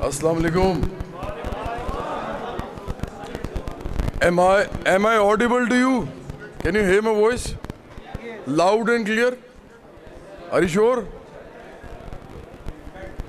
Assalamu alaikum. Am I audible to you? Can you hear my voice? Loud and clear? Are you sure?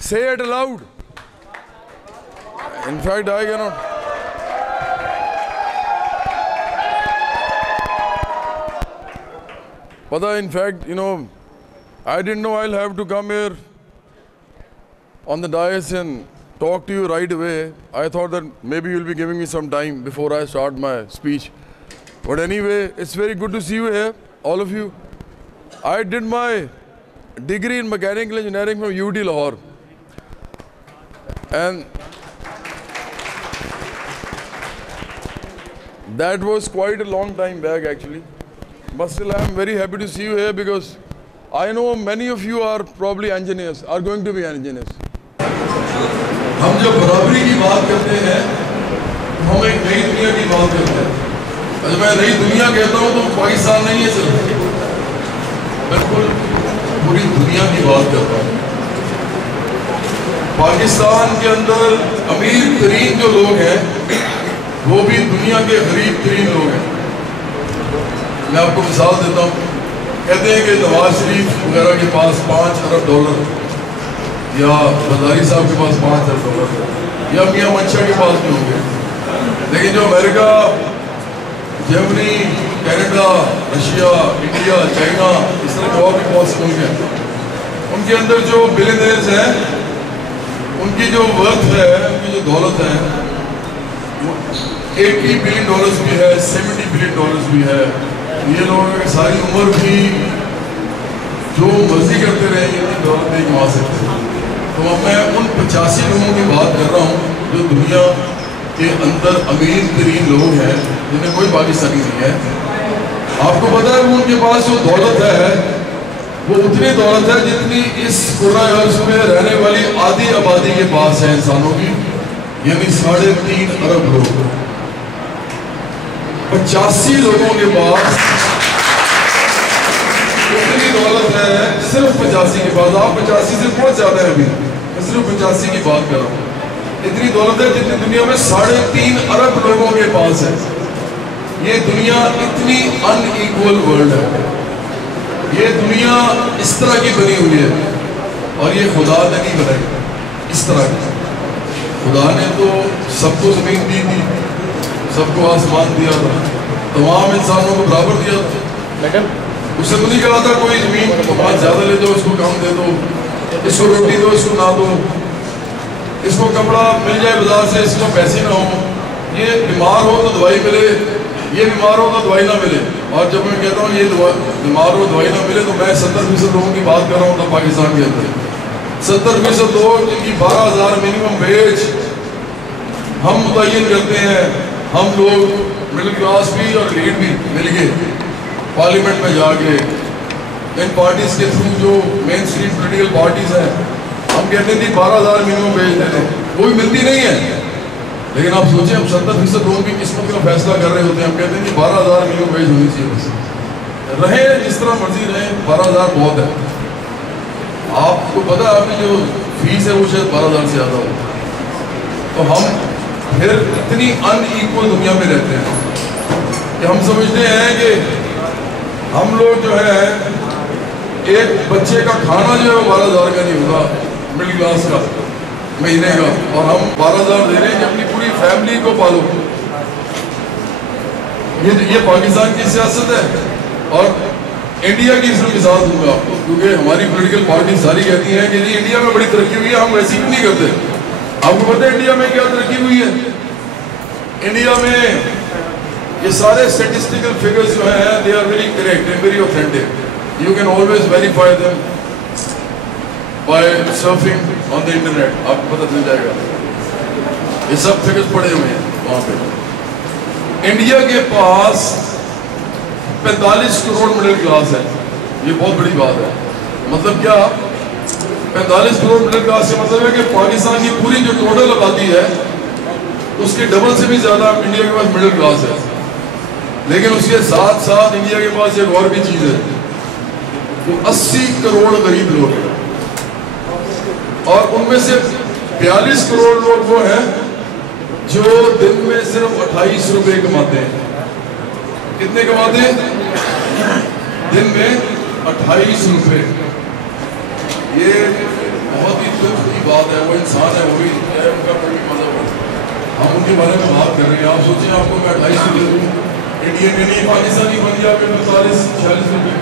Say it aloud. In fact, I cannot. Pata, in fact, I didn't know I'll have to come here on the dais and talk to you right away. I thought that maybe you'll be giving me some time before I start my speech. But anyway, it's very good to see you here, all of you. I did my degree in mechanical engineering from UT Lahore. And that was quite a long time back actually. But still I am very happy to see you here because I know many of you are probably engineers, are going to be engineers. ہم جب برابری کی بات کرتے ہیں ہم ایک نئی دنیا کی بات کرتے ہیں. جب میں نئی دنیا کہتا ہوں تو پاکستان نہیں ہے صرف, بالکل پوری دنیا کی بات کرتا ہوں. پاکستان کے اندر امیر ترین جو لوگ ہیں وہ بھی دنیا کے غریب ترین لوگ ہیں. میں آپ کو مثال دیتا ہوں. کہتے ہیں کہ نواز شریف وغیرہ کے پاس $5 ارب یا بزاری صاحب کے پاس $5 ارب یا میاں منشا کے پاس بھی ہوں گے, لیکن جو امریکہ, Germany, Canada, Russia, India, China, اس طرح کے اور بھی بہت سے ملک ہیں, ان کے اندر جو بلینئرز ہیں ان کی جو ورتھ ہے, ان کی جو دولت ہے, $80 بلین بھی ہے, $70 بلین بھی ہے. یہ لوگوں کی ساری عمر بھی جو مرضی کرتے رہے یہ دولت نہیں کما سکتے. تو اب میں ان 85 لوگوں کی بات کر رہا ہوں جو دنیا کے اندر امیر ترین لوگ ہیں جنہیں کوئی پاکستانی نہیں ہے. آپ کو پتہ ہے وہ ان کے پاس جو دولت ہے وہ اتنی دولت ہے جتنی اس کرۂ ارض میں رہنے والی آدھی آبادی کے پاس ہے انسانوں کی, یعنی 3.5 ارب لوگ. 85 لوگوں کے پاس اتنی دولت ہے, صرف 85 کے پاس. آپ 85 سے بہت زیادہ ہے ابھی, میں صرف 85 کی بات کر رہا ہوں. اتنی دولت ہے جتنی دنیا میں 3.5 ارب لوگوں کے پاس ہے. یہ دنیا اتنی ان ایکول ورلڈ ہے, یہ دنیا اس طرح کی بنی ہوئی ہے اور یہ خدا نے نہیں بنائی اس طرح کی. خدا نے تو سب کو زمین دی تھی, سب کو آسمان دیا تھا, تمام انسانوں کو برابر دیا تھا. اس سے تو نہیں کہا تھا کوئی زمین کو بہت زیادہ لے دو, اس کو کم دے دو, اس کو روٹی دو, اس کو نہ دو, اس کو کپڑا مل جائے بازار سے, اس کو پیسے نہ ہوں. یہ بیمار ہو تو دوائی ملے, یہ بیمار ہو تو دوائی نہ ملے. اور جب میں کہتا ہوں یہ بیمار ہو دوائی نہ ملے تو میں 70% لوگوں کی بات کر رہا ہوں. تو پاکستان کے اندر 70% لوگ جن کی 12,000 منیمم ویج ہم متعین کرتے ہیں. ہم لوگ مڈل کلاس بھی اور لیڈ بھی مل کے پارلیمنٹ میں جا کے ان پارٹیز کے تھرو جو مین اسٹریم پولیٹیکل پارٹیز ہیں ہم کہتے ہیں 12,000 منیمم ویج دے دیں, وہ بھی ملتی نہیں ہے. لیکن آپ سوچیں ہم 70% لوگوں کی قسمت کا فیصلہ کر رہے ہوتے ہیں. ہم کہتے ہیں 12,000 منیمم ویج ہونی چاہیے, بس رہیں جس طرح مرضی رہیں, 12,000 بہت ہے. آپ کو پتہ ہے آپ کی جو فیس ہے وہ شاید 12,000 سے زیادہ ہو. تو ہم پھر اتنی ان ایکول دنیا میں رہتے ہیں کہ ہم سمجھتے ہیں کہ ہم لوگ جو ہے ایک بچے کا کھانا جو ہے 12,000 کا نہیں ہوگا مڈل کلاس کا مہینے کا, اور ہم 12,000 دے رہے ہیں کہ اپنی پوری فیملی کو پالو. یہ پاکستان کی سیاست ہے. اور انڈیا کی اس میں مثال دوں گا آپ کو, کیونکہ ہماری پولیٹیکل پارٹی ساری کہتی ہیں کہ جی انڈیا میں بڑی ترقی ہوئی ہے, ہم ویسی بھی نہیں کرتے. آپ کو پتہ ہے انڈیا میں کیا ترقی ہوئی ہے؟ انڈیا میں یہ سارے اسٹیٹسٹیکل فگرز جو ہیں they are very correct and very authentic. You can always verify them by surfing on the internet. آپ کو پتہ چل جائے گا, یہ سب فگرز پڑے ہوئے ہیں وہاں پہ. انڈیا کے پاس 45 کروڑ مڈل کلاس ہے. یہ بہت بڑی بات ہے. مطلب کیا, 45 کروڑ مڈل کلاس سے مطلب ہے کہ پاکستان کی پوری جو ٹوٹل آبادی ہے اس کے ڈبل سے بھی زیادہ انڈیا کے پاس مڈل کلاس ہے. لیکن اس کے ساتھ ساتھ انڈیا کے پاس ایک اور بھی چیز ہے, وہ 80 کروڑ غریب لوگ ہیں. اور ان میں سے 42 کروڑ لوگ وہ ہیں جو دن میں صرف 28 روپے کماتے ہیں. کتنے کماتے ہیں؟ دن میں 28 روپے. یہ بہت ہی دکھ کی بات ہے. وہ انسان ہے, وہ بھی ہے, ان کا کوئی مذہب ہے, ہم ان کے بارے میں بات کر رہے ہیں. آپ سوچیں آپ کو میں 28 روپے دوں, انڈین میں نہیں, پاکستانی بن گیا پھر 45-46 روپے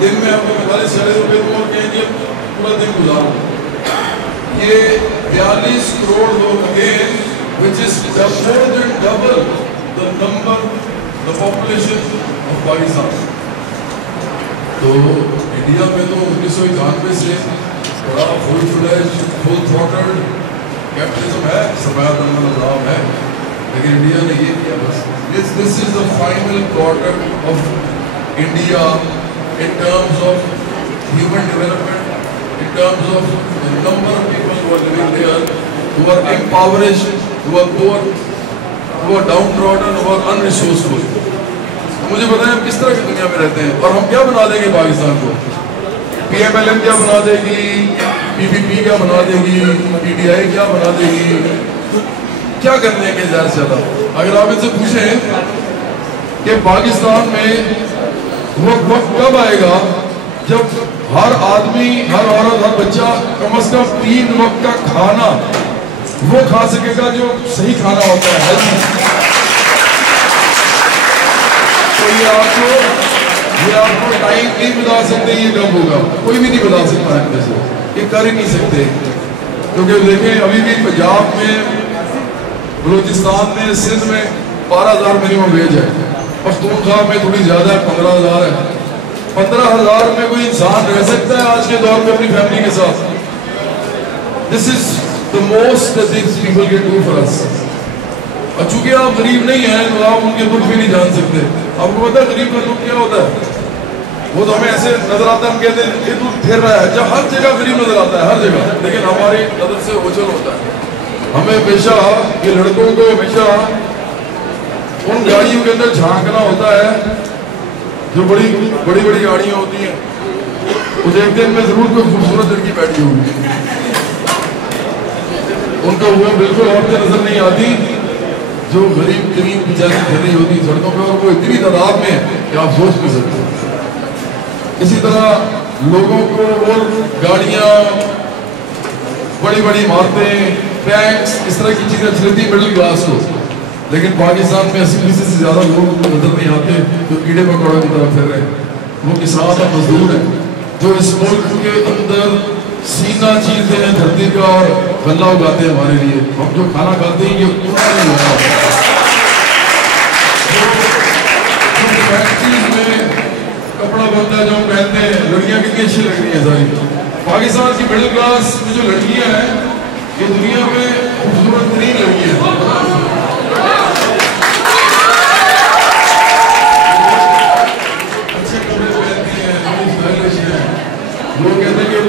دن میں آپ کو 45-46 روپے دوں اور کہیں گے پورا دن گزارو. یہ 42 کروڑ لوگ again which is more than double the number, the population of Pakistan. تو انڈیا میں تو 1991 سے بڑا فل فلیج, فل تھروٹلڈ کیپٹلزم ہے, سرمایہ داری نظام ہے, لیکن انڈیا نے یہ کیا بس. This is the final product of India in terms of human development, in terms of the number of people who are living there, who are impoverished, who are poor, who are downtrodden, who are unresourceful. مجھے بتائیں ہم کس طرح کی دنیا میں رہتے ہیں, اور ہم کیا بنا دیں گے پاکستان کو؟ پی ایم ایل ایم کیا بنا دے گی, پی پی پی کیا بنا دے گی, پی ٹی آئی کیا بنا دے گی, کیا کر دیں گے زیادہ سے زیادہ؟ اگر آپ ان سے پوچھیں کہ پاکستان میں وہ وقت کب آئے گا جب ہر آدمی, ہر عورت, ہر بچہ کم از کم 3 وقت کا کھانا وہ کھا سکے گا جو صحیح کھانا ہوتا ہے ہیلتھی. تو یہ آپ کو ٹائم نہیں بتا سکتے یہ کب ہوگا, کوئی بھی نہیں بتا سکتا ہے سے, یہ کر ہی نہیں سکتے. کیونکہ دیکھیں ابھی بھی پنجاب میں, بلوچستان میں, سندھ میں 12,000 منیمم ویج ہے, پختونخوا میں تھوڑی زیادہ ہے, 15,000 ہے. 15,000 میں کوئی انسان رہ سکتا ہے آج کے دور میں اپنی فیملی کے ساتھ؟ This is the most that these people can do for us. اور چونکہ آپ غریب نہیں ہیں تو آپ ان کے دکھ بھی نہیں جان سکتے. آپ کو پتا ہے غریب کا دکھ کیا ہوتا ہے؟ وہ تو ہمیں ایسے نظر آتا ہے, ہم کہتے ہیں یہ دکھ پھر رہا ہے, جب ہر جگہ غریب نظر آتا ہے, ہر جگہ, لیکن ہماری نظر سے اوجھل ہوتا ہے. ہمیں ہمیشہ یہ لڑکوں کو ہمیشہ ان گاڑیوں کے اندر جھانکنا ہوتا ہے جو بڑی بڑی گاڑیاں ہوتی ہیں. مجھے ایک دن میں ضرور کوئی خوبصورت لڑکی بیٹھی ہوگی, ان کو وہ بالکل عورتیں نظر نہیں آتی جو غریب ترین بیچاری پھر رہی ہوتی سڑکوں پہ, اور وہ اتنی تعداد میں ہے کہ آپ سوچ نہیں سکتے. اسی طرح لوگوں کو اور گاڑیاں, بڑی بڑی عمارتیں, بینکس, اس طرح کی چیزیں اچھی لگتی مڈل کلاس کو, لیکن پاکستان میں 80% سے زیادہ لوگ نظر نہیں آتے جو کیڑے مکوڑوں کی طرف پھر رہے ہیں. وہ کسان اور مزدور ہیں جو اس ملک کے اندر سینہ چیزیں ہیں دھرتی کا اور غلہ اگاتے ہیں ہمارے لیے. ہم جو کھانا کھاتے ہیں یہ انہوں نے لگا. فیکٹریز میں کپڑا بنتا ہے جو ہم پہنتے ہیں, لڑکیاں کتنی اچھی لگ رہی ہیں ساری. پاکستان کی مڈل کلاس میں جو لڑکیاں ہیں یہ دنیا میں خوبصورت ترین لڑکیاں ہیں. اچھے کپڑے پہنتی ہیں, اسٹائلش ہیں. لوگ کہتے ہیں کہ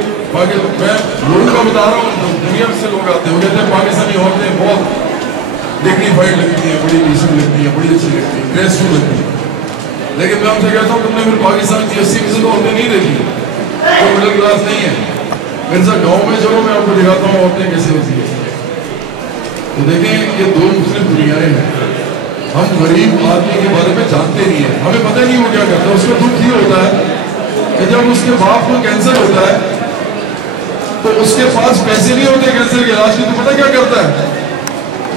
میں لوگوں کا بتا رہا ہوں, دنیا سے لوگ آتے ہیں, وہ کہتے ہیں پاکستانی عورتیں بہت ڈگنیفائڈ لگتی ہیں, بڑی ڈیسنٹ لگتی ہیں, بڑی اچھی لگتی ہیں, گریسفل لگتی ہیں. لیکن میں آپ سے کہتا ہوں تم نے پھر پاکستان کی 80% عورتیں نہیں دیکھی جو مڈل کلاس نہیں ہے. میرے ساتھ گاؤں میں چلو, میں آپ کو دکھاتا ہوں عورتیں کیسے ہوتی ہیں. تو دیکھیں یہ دو مختلف دنیایں ہیں. ہم غریب آدمی کے بارے میں جانتے نہیں ہیں, ہمیں پتہ نہیں وہ کیا کرتا ہے. اس کا دکھ یہ ہوتا ہے کہ جب اس کے باپ کو کینسر ہوتا ہے تو اس کے پاس پیسے نہیں ہوتے کینسر کے علاج کے, تو پتہ کیا کرتا ہے,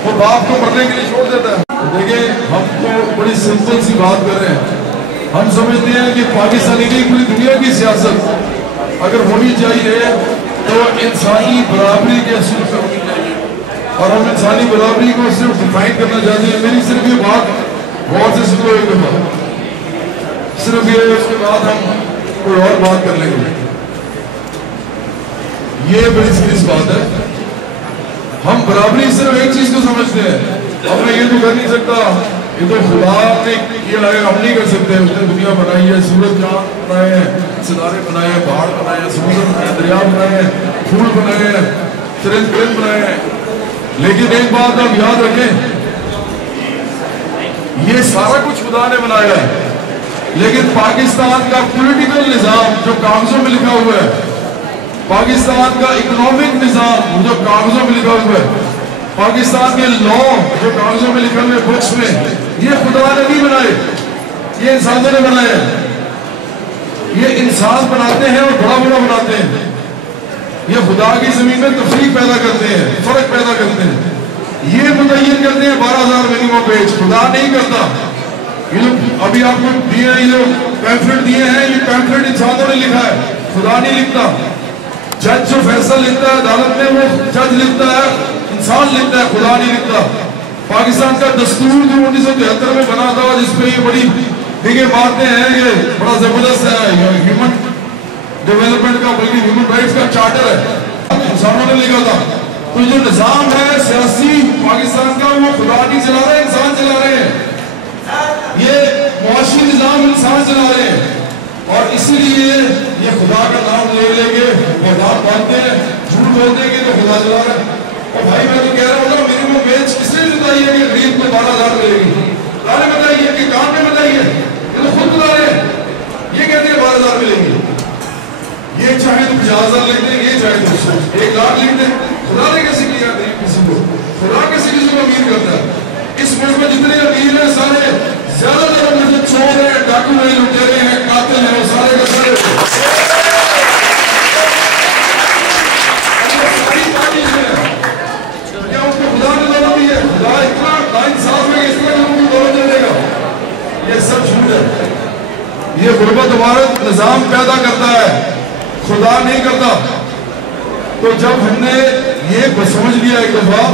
وہ باپ کو مرنے کے لیے چھوڑ دیتا ہے. دیکھیں ہم تو بڑی سمپل سی بات کر رہے ہیں. ہم سمجھتے ہیں کہ پاکستانی کی پوری دنیا کی سیاست اگر ہونی چاہیے تو انسانی برابری کے اصول پر ہونی چاہیے, اور ہم انسانی برابری کو صرف ڈیفائن کرنا چاہتے ہیں. میری صرف یہ بات غور سے سنو ایک دفعہ, صرف یہ, اس کے بعد ہم کوئی اور بات کر لیں گے. یہ بڑی سیریس بات ہے. ہم برابری صرف ایک چیز کو سمجھتے ہیں, اب میں یہ تو کر نہیں سکتا, یہ تو خدا نے کیا ہے, ہم نہیں کر سکتے. اس نے دنیا بنائی ہے, سورج چاند بنائے ہیں, ستارے بنائے ہیں, پہاڑ بنائے ہیں, سمندر بنائے ہیں, دریا بنائے ہیں, پھول بنائے ہیں, چرند پرند بنائے ہیں. لیکن ایک بات آپ یاد رکھیں, یہ سارا کچھ خدا نے بنایا ہے, لیکن پاکستان کا پولیٹیکل نظام جو کاغذوں میں لکھا ہوا ہے پاکستان کا اکنامک نظام جو کاغذوں میں لکھا ہوا ہے، پاکستان کے لا جو کاغذوں میں لکھا ہوئے بکس میں، یہ خدا نے نہیں بنائے، یہ انسانوں نے بنائے ہیں۔ یہ انسان بناتے ہیں اور بڑا بڑا بناتے ہیں، یہ خدا کی زمین میں تفریق پیدا کرتے ہیں، فرق پیدا کرتے ہیں، یہ متعین کرتے ہیں 12,000 منیمم ویج، خدا نہیں کرتا۔ یہ جو ابھی آپ کو دیے ہیں، یہ جو پیمفلٹ دیے ہیں، یہ پیمفلٹ انسانوں نے لکھا ہے، خدا نہیں لکھتا۔ جج جو فیصلہ لکھتا ہے عدالت میں، وہ جج لکھتا ہے، انسان لکھتا ہے، خدا نہیں لکھتا۔ پاکستان کا دستور جو 1973 میں بنا تھا، جس پہ یہ بڑی دیکھیں باتیں ہیں، یہ بڑا زبردست ہے، ہیومن ڈیولپمنٹ کا بلکہ ہیومن رائٹس کا چارٹر ہے، انسانوں نے لکھا تھا۔ تو جو نظام ہے سیاسی پاکستان کا، وہ خدا نہیں چلا رہے، انسان چلا رہے ہیں۔ یہ معاشی نظام انسان چلا رہے ہیں، اور اسی لیے یہ خدا کا نام لے لے کے بہتان باندھتے ہیں، جھوٹ بولتے ہیں کہ تو خدا چلا رہا ہے۔ اور بھائی میں تو کہہ رہا ہوں نا، منیمم ویج کس نے بتائی ہے کہ غریب کو 12,000 ملے گی؟ خدا نے بتائی ہے کہ کام نے بتائی ہے؟ یہ تو خود بتا رہے ہیں، یہ کہتے ہیں 12,000 ملے گی۔ یہ چاہے تو 50,000 لکھ دیں، یہ چاہے تو 1,00,000 لکھ دیں۔ خدا نے کیسے کیا غریب کسی کو؟ خدا کیسے کسی کو امیر کرتا ہے؟ اس ملک میں جتنے امیر ہیں سارے، زیادہ تر مجھے چور ہیں، ڈاکو ہیں، لٹیرے ہیں، قاتل ہیں، وہ سارے کا سارے ساری پارٹیز ہیں۔ کیا اس کو خدا نے دولت دی ہے؟ خدا اتنا ناانصاف ہے کہ اس طرح لوگوں کو دولت دے دے گا؟ یہ سب جھوٹ ہے۔ یہ غربت عمارت نظام پیدا کرتا ہے، خدا نہیں کرتا۔ تو جب ہم نے یہ سمجھ لیا ایک دفعہ،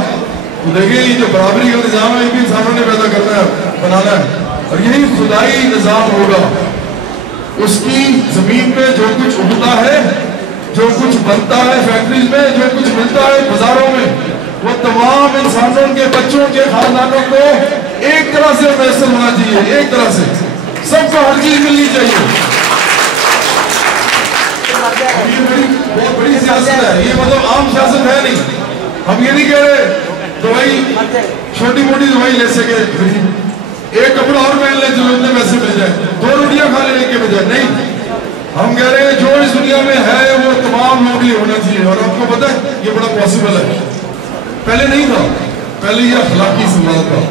تو دیکھیں یہ جو برابری کا نظام ہے، یہ بھی انسانوں نے پیدا کرنا ہے، بنانا ہے، اور یہی خدائی نظام ہوگا۔ اس کی زمین پہ جو کچھ اگتا ہے، جو کچھ بنتا ہے فیکٹریز میں، جو کچھ ملتا ہے بازاروں میں، وہ تمام انسانوں کے بچوں کے خاندانوں کو ایک طرح سے میسر ہونا چاہیے، ایک طرح سے سب کو ہر چیز ملنی چاہیے۔ یہ بہت بڑی سیاست ہے، یہ مطلب عام سیاست ہے نہیں۔ ہم یہ نہیں کہہ رہے دوائی چھوٹی موٹی دوائی لے سکے، ایک کپڑا اور پہن لے جو اتنے پیسے مل جائے، 2 روٹیاں کھا لینے کے بجائے نہیں۔ ہم کہہ رہے ہیں جو اس دنیا میں ہے وہ تمام لوگ لیے ہونا چاہیے۔ اور آپ کو پتہ ہے یہ بڑا پاسبل ہے، پہلے نہیں تھا، پہلے یہ اخلاقی سوال تھا۔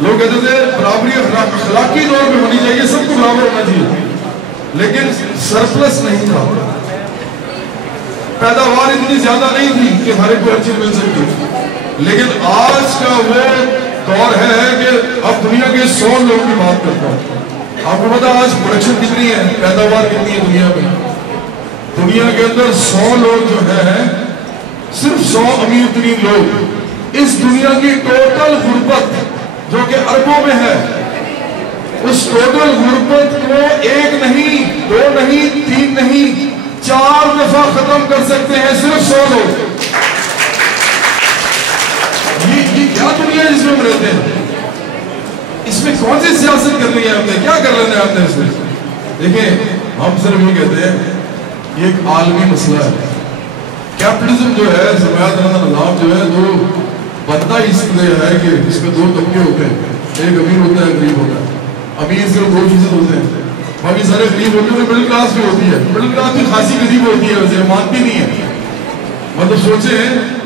لوگ کہتے تھے برابری اخلاقی طور پہ ہونی چاہیے، سب کو برابر ہونا چاہیے، لیکن سرپلس نہیں تھا، پیداوار اتنی زیادہ نہیں تھی کہ ہر ایک کو ہر چیز مل سکتی۔ لیکن آج کا وہ دور ہے کہ اب دنیا کے 100 لوگ کی بات کرتا ہوں۔ آپ کو پتا آج پروڈکشن کتنی ہے، پیداوار کتنی ہے دنیا میں؟ دنیا کے اندر 100 لوگ جو ہیں، صرف 100 امیر ترین لوگ، اس دنیا کی ٹوٹل غربت جو کہ اربوں میں ہے، اس ٹوٹل غربت کو 1 نہیں، 2 نہیں، 3 نہیں، 4 دفعہ ختم کر سکتے ہیں صرف 100 لوگ۔ یہ کیا دنیا ہے جس میں ہم رہتے ہیں؟ اس میں کون سی سیاست کرنی ہے ہم نے؟ کیا کر لینا ہے ہم نے اس میں؟ دیکھیں ہم صرف یہ کہتے ہیں یہ ایک عالمی مسئلہ ہے۔ کیپٹلزم جو ہے، سرمایہ دارانہ نظام جو ہے، تو بنتا اس لیے ہے کہ اس میں 2 طبقے ہوتے ہیں، ایک امیر ہوتا ہے، غریب ہوتا ہے۔ امیر صرف 2% ہوتے ہیں، باقی سارے غریب ہوتے ہیں۔ مڈل کلاس بھی ہوتی ہے، مڈل کلاس بھی خاصی غریب ہوتی ہے، ویسے مانتی نہیں ہے۔ مطلب سوچیں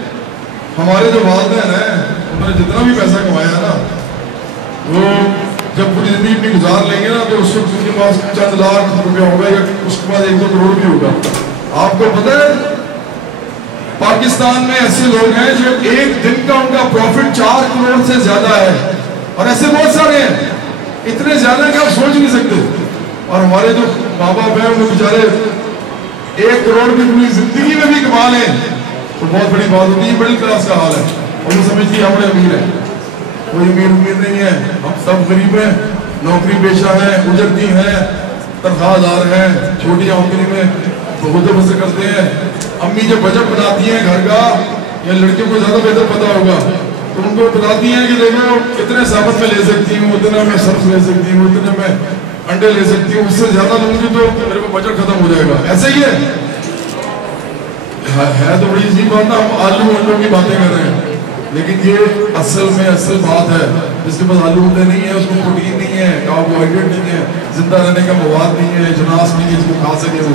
ہمارے جو والدین ہیں انہوں نے جتنا بھی پیسہ کمایا نا، وہ جب پوری زندگی اپنی گزار لیں گے نا، تو اس وقت ان کے پاس چند لاکھ روپیہ ہوگا، یا اس کے بعد 1-2 کروڑ بھی ہوگا۔ آپ کو پتہ ہے پاکستان میں ایسے لوگ ہیں جو ایک دن کا ان کا پروفٹ 4 کروڑ سے زیادہ ہے، اور ایسے بہت سارے ہیں، اتنے زیادہ کہ آپ سوچ نہیں سکتے۔ اور ہمارے جو ماں باپ ہیں وہ بیچارے 1 کروڑ بھی پوری زندگی میں بھی کما لیں تو بہت بڑی بات ہوتی ہے۔ مڈل کلاس کا حال ہے، اور وہ سمجھتی ہے ہمارے امیر ہیں، کوئی امیر نہیں ہے، ہم سب غریب ہیں، نوکری پیشہ ہیں، اجرتی ہیں، تنخواہ دار ہیں، چھوٹی آمدنی میں بہت بسر کرتے ہیں۔ امی جب بجٹ بناتی ہیں گھر کا، یا لڑکیوں کو زیادہ بہتر پتا ہوگا، تو ان کو بتاتی ہیں کہ دیکھو اتنے ثابت میں لے سکتی ہوں، اتنا میں سبز لے سکتی ہوں، اتنے میں انڈے لے سکتی ہوں، اس سے زیادہ لوں گی تو میرے کو بجٹ ختم ہو جائے گا۔ ایسے ہی ہے تو بڑی عجیب بات نا، ہم آلو انڈوں کی باتیں کر رہے ہیں، لیکن یہ اصل بات ہے۔ جس کے پاس آلو انڈے نہیں ہے، اس کو پروٹین نہیں ہے، کاربوہائیڈریٹ نہیں ہے، زندہ رہنے کا مواد نہیں ہے، جناس نہیں ہے جس کو کھا سکے وہ